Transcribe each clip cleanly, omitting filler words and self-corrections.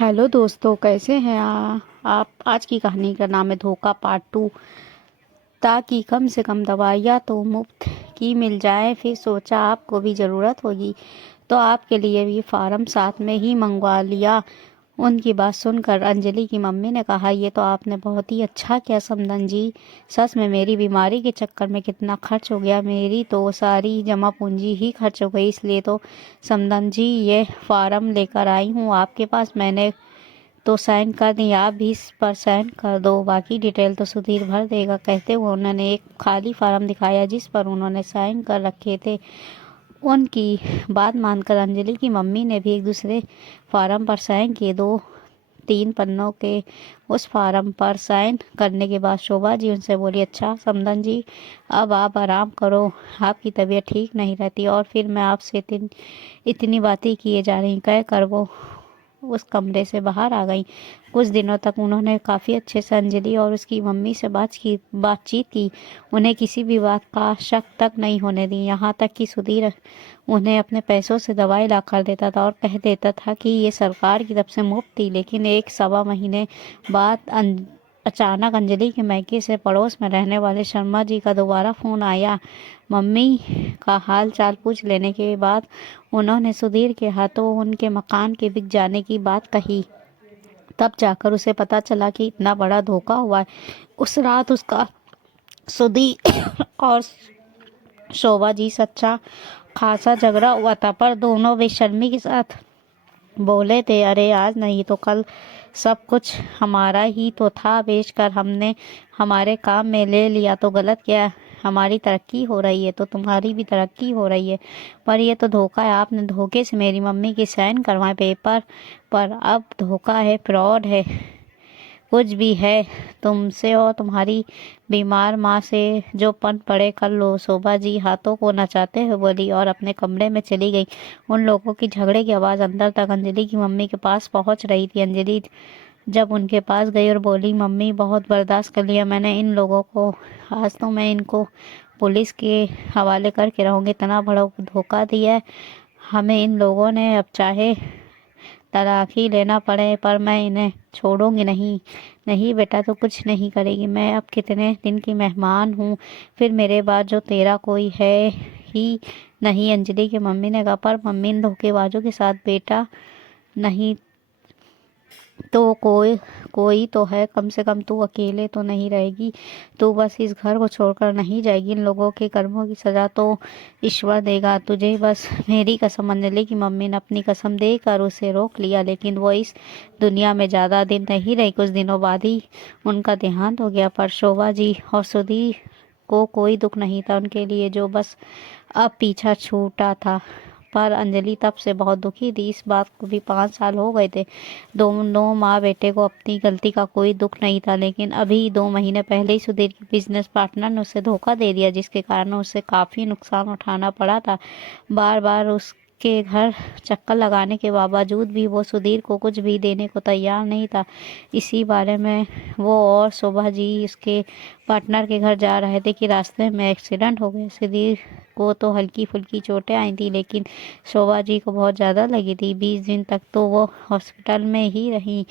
Hello दोस्तों, कैसे हैं आप। आज की कहानी का नाम है धोखा पार्ट 2। ताकि कम से कम दवाइयाँ तो मुफ्त की मिल जाए, फिर सोचा आपको भी ज़रूरत होगी तो आपके लिए भी फार्म साथ में ही मंगवा लिया। उनकी बात सुनकर अंजलि की मम्मी ने कहा, ये तो आपने बहुत ही अच्छा किया समदन जी। सच में मेरी बीमारी के चक्कर में कितना खर्च हो गया, मेरी तो सारी जमा पूंजी ही खर्च हो गई। इसलिए तो समदन जी ये फार्म लेकर आई हूँ आपके पास। मैंने तो साइन कर दी, आप भी इस पर साइन कर दो, बाकी डिटेल तो सुधीर भर देगा। कहते हुए उन्होंने एक खाली फार्म दिखाया जिस पर उन्होंने साइन कर रखे थे। उनकी बात मानकर अंजलि की मम्मी ने भी एक दूसरे फार्म पर साइन किए। 2-3 पन्नों के उस फार्म पर साइन करने के बाद शोभा जी उनसे बोली, अच्छा समदन जी, अब आप आराम करो, आपकी तबीयत ठीक नहीं रहती और फिर मैं आपसे इतनी बातें किए जा रही कह कर वो उस कमरे से बाहर आ गई। कुछ दिनों तक उन्होंने काफ़ी अच्छे से अंजलि और उसकी मम्मी से बातचीत की। उन्हें किसी भी बात का शक तक नहीं होने दी। यहाँ तक कि सुधीर उन्हें अपने पैसों से दवाई ला कर देता था और कह देता था कि ये सरकार की तरफ से मुफ्त थी। लेकिन 1-1.25 महीने बाद अचानक अंजलि के मायके से पड़ोस में रहने वाले शर्मा जी का दोबारा फ़ोन आया। मम्मी का हाल चाल पूछ लेने के बाद उन्होंने सुधीर के हाथों उनके मकान के बिक जाने की बात कही। तब जाकर उसे पता चला कि इतना बड़ा धोखा हुआ है। उस रात उसका सुधीर और शोभा जी सच्चा खासा झगड़ा हुआ था, पर दोनों बेशर्मी के साथ बोले थे, अरे आज नहीं तो कल सब कुछ हमारा ही तो था, बेचकर हमने हमारे काम में ले लिया तो गलत क्या। हमारी तरक्की हो रही है तो तुम्हारी भी तरक्की हो रही है, पर ये तो धोखा है। आपने धोखे से मेरी मम्मी की साइन करवाए पेपर पर, अब धोखा है, फ्रॉड है, कुछ भी है। तुमसे और तुम्हारी बीमार माँ से जो पन पड़े कर लो। शोभा जी हाथों को नचाते हुए बोली और अपने कमरे में चली गई। उन लोगों की झगड़े की आवाज़ अंदर तक अंजलि की मम्मी के पास पहुंच रही थी। अंजलि जब उनके पास गई और बोली, मम्मी बहुत बर्दाश्त कर लिया मैंने इन लोगों को, आज तो मैं इनको पुलिस के हवाले करके रहूँगी। इतना बड़ा धोखा दिया है हमें इन लोगों ने, अब चाहे तलाक ही लेना पड़े पर मैं इन्हें छोड़ूंगी नहीं। नहीं बेटा, तो कुछ नहीं करेगी। मैं अब कितने दिन की मेहमान हूँ, फिर मेरे बाद जो तेरा कोई है ही नहीं। अंजलि की मम्मी ने कहा, पर मम्मी इन धोखेबाजों के साथ बेटा नहीं तो कोई कोई तो है, कम से कम तू अकेले तो नहीं रहेगी। तू बस इस घर को छोड़कर नहीं जाएगी। इन लोगों के कर्मों की सजा तो ईश्वर देगा तुझे, बस मेरी कसम। अंजलि की मम्मी ने अपनी कसम देकर उसे रोक लिया, लेकिन वो इस दुनिया में ज़्यादा दिन नहीं रही। कुछ दिनों बाद ही उनका देहांत हो गया। पर शोभा जी और सुधीर को कोई दुख नहीं था उनके लिए, जो बस अब पीछा छूटा था। पर अंजलि तब से बहुत दुखी थी। इस बात को भी 5 साल हो गए थे। दोनों माँ बेटे को अपनी गलती का कोई दुख नहीं था, लेकिन अभी 2 महीने पहले ही सुधीर के बिजनेस पार्टनर ने उसे धोखा दे दिया, जिसके कारण उसे काफ़ी नुकसान उठाना पड़ा था। बार बार उसके घर चक्कर लगाने के बावजूद भी वो सुधीर को कुछ भी देने को तैयार नहीं था। इसी बारे में वो और शोभा जी उसके पार्टनर के घर जा रहे थे कि रास्ते में एक्सीडेंट हो गया। सुधीर को तो हल्की फुल्की चोटें आई थी, लेकिन शोभा जी को बहुत ज़्यादा लगी थी। 20 दिन तक तो वो हॉस्पिटल में ही रही।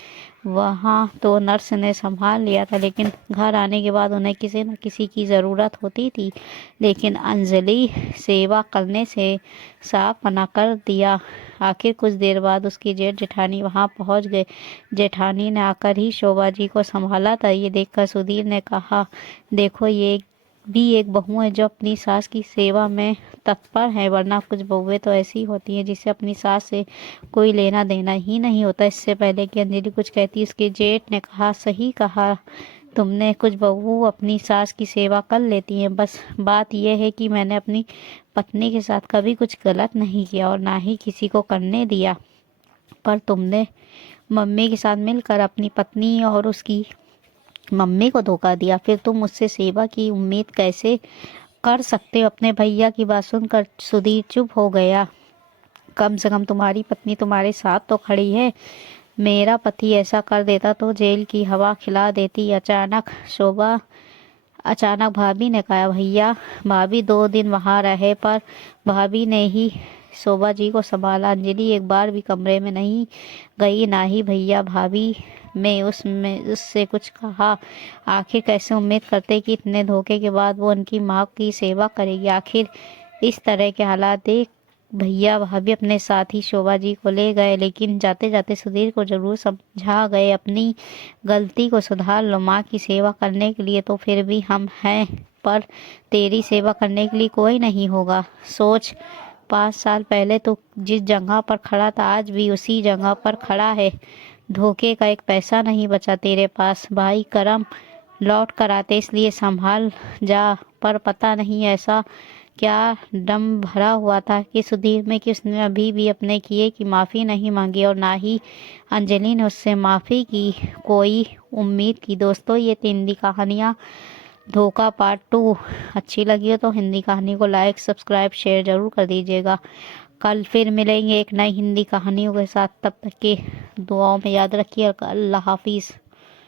वहाँ तो नर्स ने संभाल लिया था, लेकिन घर आने के बाद उन्हें किसी न किसी की ज़रूरत होती थी। लेकिन अंजलि सेवा करने से साफ मना कर दिया। आखिर कुछ देर बाद उसकी जेठ जेठानी वहाँ पहुँच गए। जेठानी ने आकर ही शोभा जी को संभाला था। ये देखकर सुधीर ने कहा, देखो ये भी एक बहू है जो अपनी सास की सेवा में तत्पर है, वरना कुछ बहुएं तो ऐसी होती हैं जिसे अपनी सास से कोई लेना देना ही नहीं होता। इससे पहले कि अंजलि कुछ कहती, उसके जेठ ने कहा, सही कहा तुमने, कुछ बहू अपनी सास की सेवा कर लेती हैं। बस बात यह है कि मैंने अपनी पत्नी के साथ कभी कुछ गलत नहीं किया और ना ही किसी को करने दिया। पर तुमने मम्मी के साथ मिलकर अपनी पत्नी और उसकी मम्मी को धोखा दिया, फिर तुम मुझसे सेवा की उम्मीद कैसे कर सकते हो। अपने भैया की बात सुनकर सुधीर चुप हो गया। कम से कम तुम्हारी पत्नी तुम्हारे साथ तो खड़ी है। मेरा पति ऐसा कर देता तो जेल की हवा खिला देती। अचानक भाभी ने कहा, भैया भाभी 2 दिन वहाँ रहे, पर भाभी ने ही शोभा जी को संभाला। अंजलि एक बार भी कमरे में नहीं गई, ना ही भैया भाभी में उससे कुछ कहा। आखिर कैसे उम्मीद करते कि इतने धोखे के बाद वो उनकी माँ की सेवा करेगी। आखिर इस तरह के हालात देख भैया भाभी अपने साथ ही शोभा जी को ले गए, लेकिन जाते जाते सुधीर को जरूर समझा गए, अपनी गलती को सुधार लो। माँ की सेवा करने के लिए तो फिर भी हम हैं, पर तेरी सेवा करने के लिए कोई नहीं होगा। सोच, 5 साल पहले तो जिस जगह पर खड़ा था आज भी उसी जगह पर खड़ा है। धोखे का एक पैसा नहीं बचा तेरे पास। भाई करम लौट कर आते, इसलिए संभाल जा। पर पता नहीं ऐसा क्या दम भरा हुआ था कि सुधीर में कि उसने अभी भी अपने किए की माफ़ी नहीं मांगी, और ना ही अंजलि ने उससे माफ़ी की कोई उम्मीद की। दोस्तों, ये थी हिंदी कहानियाँ धोखा पार्ट 2। अच्छी लगी हो तो हिंदी कहानी को लाइक सब्सक्राइब शेयर ज़रूर कर दीजिएगा। कल फिर मिलेंगे एक नई हिंदी कहानियों के साथ, तब तक के दुआओं में याद रखिए। अल्लाह हाफिज़।